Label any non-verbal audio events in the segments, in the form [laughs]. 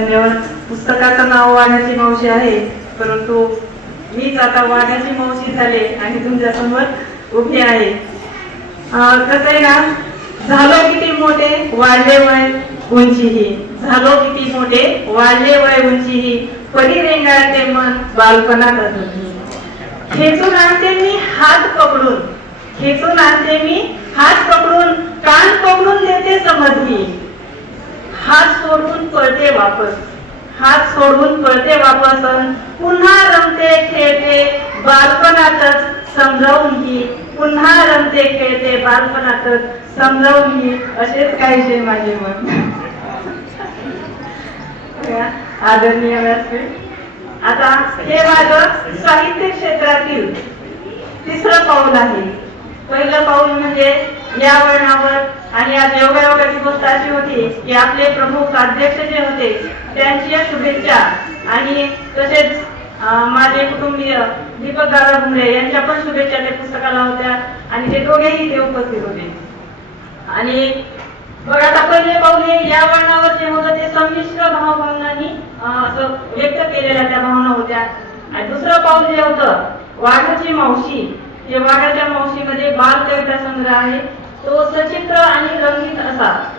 धन्यवाद. पुस्तकाचं नाव वाण्याची मावशी आहे परंतु मीच आता वाण्याची मावशी झाले आणि तुमच्यासमोर उभी आहे. कसं आहे ना झालो किती मोठे वाढले वय उंचीही. झालो किती मोठे वाढले वय उंचीही. परी रेंगाळते मन बालपणात अजूनही खेचून आणते मी हात पकडून. खेचून आणते मी हात पकडून कान पकडून देते समजली हात सोडून पळते वापस. हात सोडून पळते वापस अन पुन्हा रमते खेळते बालपणातच समजावून घे पुन्हा रमते खेळते बालपणातच समजावून घे असेच काहीसे माझे मत आदरणीय व्यासपीठ. आता हे माझं साहित्य क्षेत्रातील तिसरं पाऊल आहे. पहिलं पाऊल म्हणजे या वळणावर आणि आज योगायोगाची गोष्ट अशी होती की आपले प्रमुख अध्यक्ष जे होते त्यांची शुभेच्छा आणि तसेच माझे कुटुंबीय दीपक दादा भुमरे यांच्या पण शुभेच्छा त्या पुस्तकाला होत्या आणि ते दोघेही ते उपस्थित होते. आणि बघा आता पहिले पाऊल हे या वळणावर जे होतं ते संमिश्र भावभावनांनी असं व्यक्त केलेल्या त्या भावना होत्या. आणि दुसरं पाऊल जे होतं वाघाची मावशी वाड्याच्या मावशीमध्ये बाल कविता संग्रह आहे. तो सचित्र आणि रंगीत असा.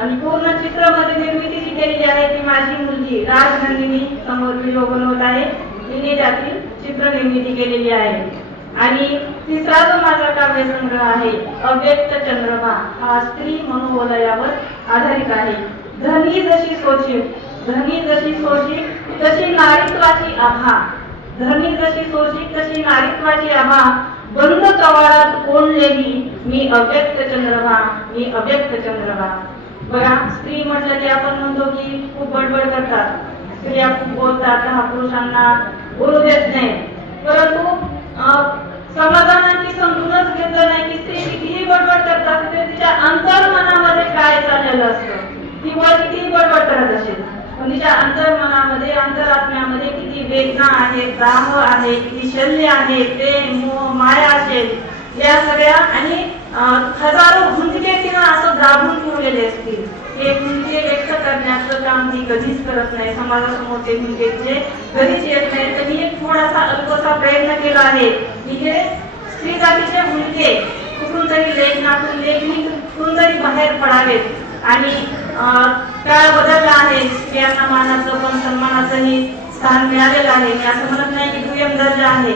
आणि पूर्ण चित्रमध्ये निर्मिती जी केलेली आहे ती माझी मुलगी राजनंदिनी समोर व्हिडिओ बनवत आहे. तिने त्यातील चित्र निर्मिती केलेली आहे. आणि तिसरा जो माझा काव्यसंग्रह आहे अव्यक्त चंद्रमा हा स्त्री मनोवलयावर आधारित आहे. धनी जशी सोची धनी जशी सोची तशी नारीत्वाची आभा. धर्मी जशी सोची तशी नारित्वाची आभा बंद कवाडात कोंडलेली मी अव्यक्त चंद्रमा मी अव्यक्त चंद्रमा. बघा स्त्री म्हटलं की आपण म्हणतो की खूप बडबड करतात. स्त्रिया खूप बोलतात महापुरुषांना बोलू देत नाही. परंतु अं, समजूनच घेतलं नाही की स्त्री कितीही बडबड करतात तरी तिच्या अंतर्मनामध्ये काय चाललेलं असतं? ती वर कितीही बडबड करत असेल. पण अंतर्मनामध्ये अंतरात्म्यामध्ये किती वेदना आहे दाह आहे किती शल्य आहे प्रेम मोह माया असेल या सगळ्या आणि हजारो भुंजके तिनं असं दाबून ठेवलेले असतील. हे भुंजके व्यक्त करण्याचं काम ती कधीच करत नाही. समाजासमोर ते भुंजके जे कधीच येत नाही त्यांनी एक थोडासा अल्पसा प्रयत्न केला आहे. की हे स्त्री जातीचे भुंजके कुठून तरी लेखनातून लेखणी कुठून तरी बाहेर पडावेत. आणि काळ बदलला आहे. स्त्रियांना मानाचं पण सन्मानाचंही स्थान मिळालेलं आहे. मी असं म्हणत नाही की दुय्यम दर्जा आहे.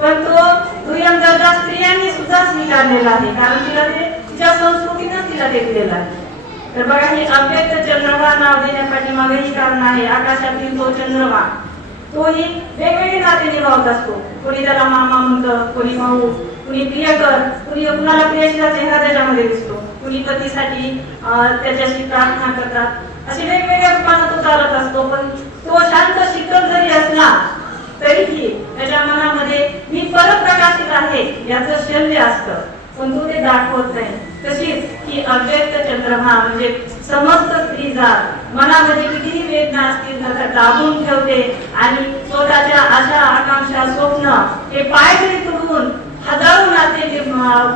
पण तो दुय्यम दर्जा स्त्रियांनी सुद्धा स्वीकारलेला आहे. कारण तिला ते तिच्या संस्कृतीनं तिला ते दिलेलं आहे. तर बघा हे अव्यक्त चंद्रमा नाव देण्यापाठी मागेही कारण आहे. आकाशातील तो चंद्रमा तोही वेगवेगळे नाते निभावत असतो. कोणी त्याला मामा म्हणतं कोणी भाऊ कुणी प्रियकर कुणी कुणाला प्रियशीला चेहरा त्याच्यामध्ये दिसतो. कुणी पतीसाठी त्याच्याशी प्रार्थना करतात. अशी वेगवेगळ्या रूपानं तो चालत असतो पण तो शांत शिकत जरी असला तरीही त्याच्या मनामध्ये मी परप्रकाशित आहे याचं शल्य असतं. पण तो ते दाखवत नाही. तशीच ही अव्यक्त चंद्रमा म्हणजे समस्त स्त्री जात मनामध्ये कितीही वेदना असतील तर दाबून ठेवते आणि स्वतःच्या आशा आकांक्षा स्वप्न हे पायदळी तुडवून हजारो नाते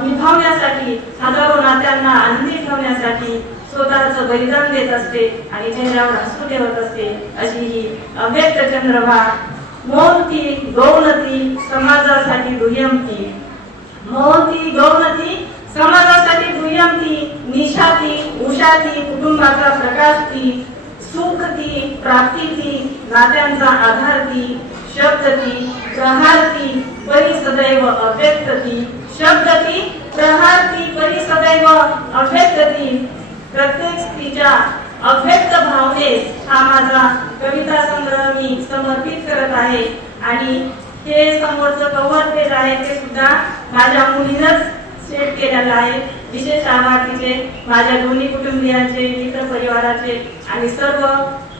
निभावण्यासाठी हजारो नात्यांना आनंदी ठेवण्यासाठी स्वतःचं बलिदान देत असते आणि चेहऱ्यावर हसू ठेवत असते अशी ही अव्यक्त चंद्रमा मोहती गौनती समाजासाठी दुय्यमती. मोहती गौनती समाजासाठी दुय्यमती निशाती उषाती कुटुंबाचा प्रकाश ती सुख ती प्राप्ती ती नात्यांचा आधार ती शब्द ती प्रहार ती परी सदैव अव्यक्त ती शब्द ती प्रहार ती परी सदैव अव्यक्त ती प्रत्येक अव्यक्त भावनेस हा माझा कविता संग्रह मी समर्पित करत आहे. आणि हे समोरचं कव्हर पेज आहे ते सुद्धा माझ्या मुलीनंच सेट केलेलं आहे. विशेष आभार तिचे माझ्या दोन्ही कुटुंबियांचे मित्र परिवाराचे आणि सर्व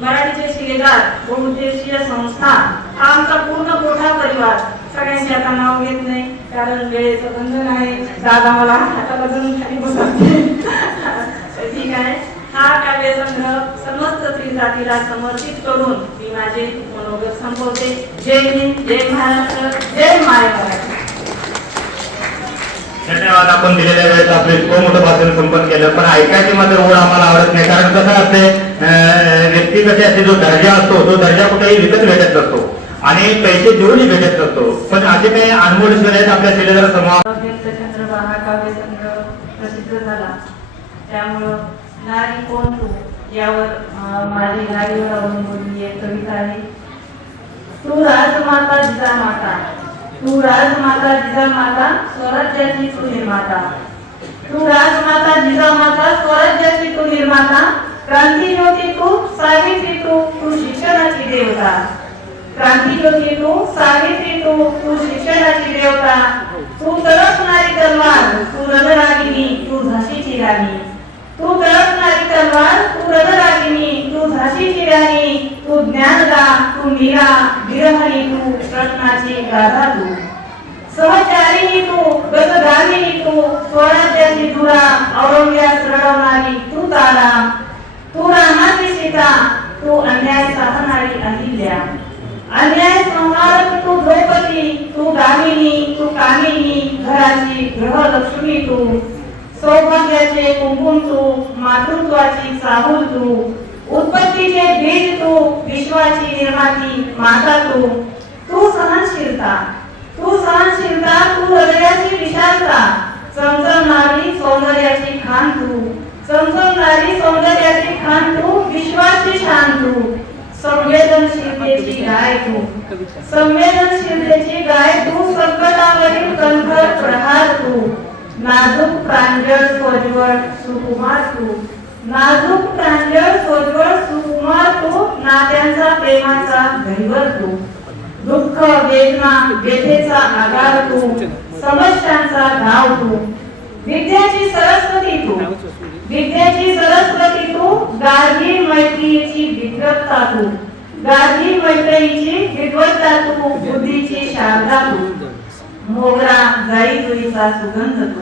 मराठीचे शिलेगार बहुउद्देशीय संस्था हा आमचा पूर्ण मोठा परिवार. सगळ्यांचे आता नाव घेत नाही कारण वेळेचं बंधन आहे. दादा मला हाताला खाली बसवते. [laughs] तर ठीक आहे. हा काव्यसंग्रह समस्त स्त्री जातीला समर्पित करून मी माझे मनोगत संपवते. जय हिंद जय महाराष्ट्र जय माय धन्यवाद आपण दिलेल्या वेळेत आपलं इतकं मोठं भाषण संपन्न केलं. पण ऐकायची मात्र ओढ आम्हाला आवडत नाही कारण कसं असते अं, व्यक्तीपाशी असते जो दर्जा असतो तो दर्जा कुठेही विकत भेटत नसतो. आणि पैसे देऊनही भेटत नसतो. पण असे काही अनमोल आहेत आपल्या शिलेदार समाज व्यक्तचंद्र हा काव्यसंग्रह प्रसिद्ध झाला. त्यामुळं नारी कोण तू? यावर माझी नारीवर अवलंबून एक कविता आहे. तू राजमाता जिजामाता तू राजमाता जिजामाता स्वराज्याची तू निर्माता. तू राजमाता जिजामाता स्वराज्याची तू निर्माता. क्रांती ज्योती तू सावित्री तू तू शिक्षणाची देवता. क्रांती ज्योती तू सावित्री तू तू शिक्षणाची देवता. तू तळपणारी तलवार तू रणरागिनी तू झाशीची राणी. तू तळप तलवार तू रणरागिनी तू झाशी राणी तू ज्ञानदा तू मीरा विरहणी तू रत्नाची गाधा तू. सहचारिणी तू गजगामिनी तू स्वराज्याची धुरा औरंग्यास रडवणारी तू तारा. तू रामाची सीता तू अन्याय सहणारी अहिल्या. अन्याय संहारक तू द्रौपदी तू दामिनी तू कामिनी घराची ग्रहलक्ष्मी तू. सौभाग्याचे कुंकुम तू मातृत्वाची साहुल तू. उत्पत्तीचे बीज तू विश्वाची निर्माती माता तू. तू सहनशीलता तू सहनशीलता तू हृदयाची विशालता. चमचमणारी सौंदर्याची खान तू. चमचमणारी सौंदर्याची खान तू विश्वाची शान तू. संवेदनशीलतेची गाय तू. संवेदनशीलतेची गाय तू संकटावरील कंठर प्रहार तू. नाजूक प्रांजळ सोज्वळ सुकुमार तू. नाजूक प्रांजळ सोज्वळ सुकुमार तू नात्यांचा प्रेमाचा दैवर तू. दुःख वेदना व्यथेचा आगार तू. समस्यांचा धाव तू. विद्याची सरस्वती तू. विद्याची सरस्वती तू गार्गी मैत्रीची विद्वत्ता तू. गार्गी मैत्रीची विद्वत्ता तू बुद्धीची शारदा तू. मोगरा जाई जुईचा सुगंध तू.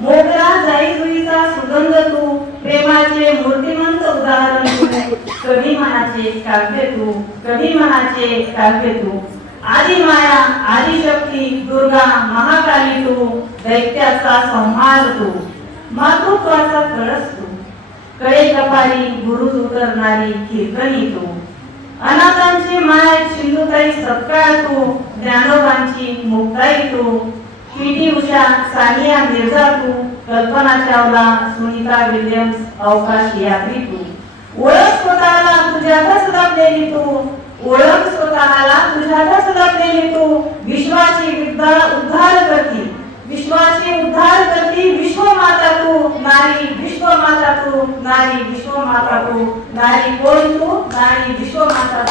मोगरा जाई जुईचा सुगंध तू. प्रेमाचे मूर्तिमंत उदाहरण तू. कधी मनाचे काव्य तू. कधी मनाचे काव्य तू. आदि माया आदि शक्ती दुर्गा महाकाली तू. दैत्याचा संहार तू. मातृत्वाचा कळस तू. कळे कपारी गुरु उतरणारी कीर्तनी तू. अनाथांची माय सिंधुताई सत्काळ तू ज्ञानोबांची मुक्ताई तू पीटी उषा सानिया मिर्झा तू कल्पना चावला सुनीता विल्यम्स अवकाश यात्री तू ओळख स्वतःला तुझ्यातच लपलेली तू. ओळख स्वतःला तुझ्यातच देली तू. विश्वाची विद्या उद्धार करती. विश्वाची उद्धार करती विश्वमाता तू. नारी विश्वमाता तू. नारी विश्वमाता तू. नारी कोण तू नारी विश्वमाता